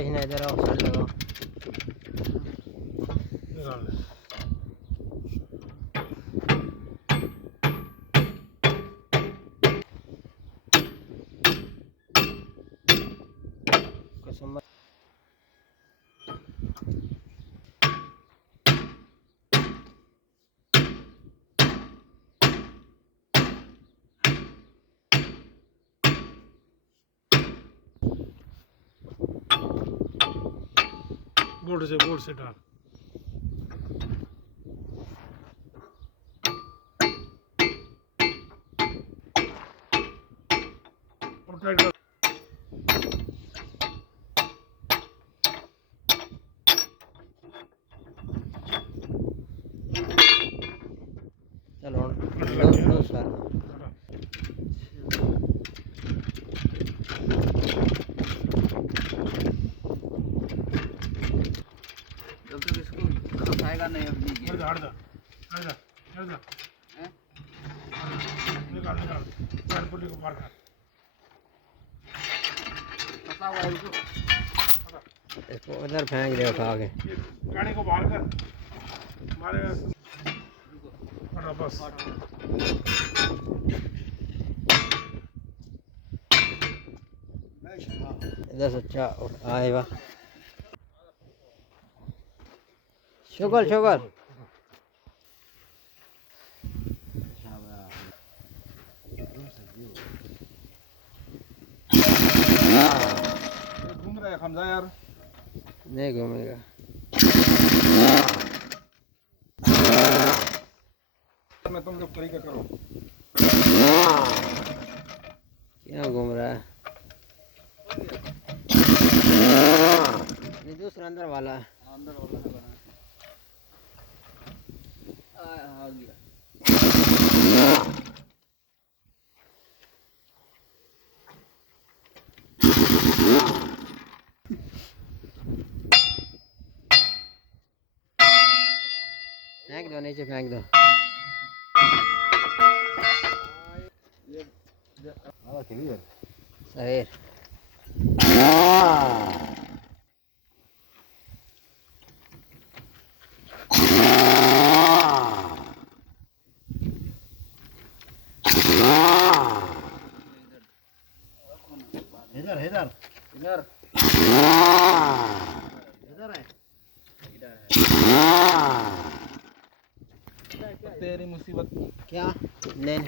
खींचना, इधर आओ, साइड लगाओ। निकाल ले। कसम बोर्ड से डाल। और टाइट कर। चलो जब तक इसको फंसाएगा नहीं अपनी हट जा, हट जा, हट जा, हट जा। निकाल निकाल, साइड पुल्ली को बाहर कर। फंसा हुआ है इसको। इसको उधर फेंक दे उठा के। गाड़ी को बाहर कर, मारेगा। हटा बस। इधर सच्चा आएगा। शुगर शुगर घूम रहा है खमजा यार। नहीं घूमेगा। मैं तुम लोग तरीका करो। क्या घूम रहा है? ये दूसरा अंदर वाला है। अंदर वाला है बना। आ गया। फेंक दो, नीचे फेंक दो। सही। इधर इधर इधर इधर है, इधर है। तेरी मुसीबत क्या? नहीं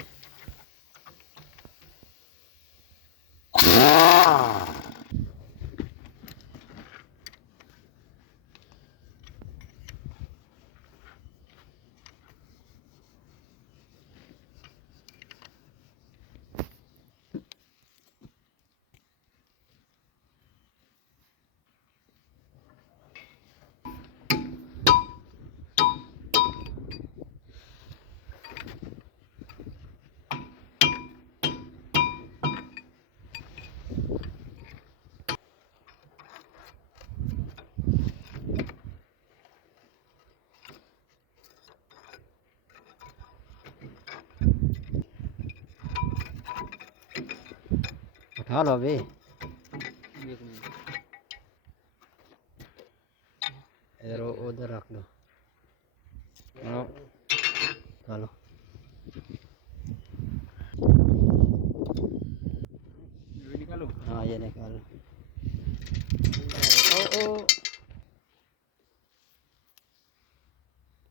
उठा लो अभी। इधर उधर रख लो। चलो निकालो। हाँ ये निकालो।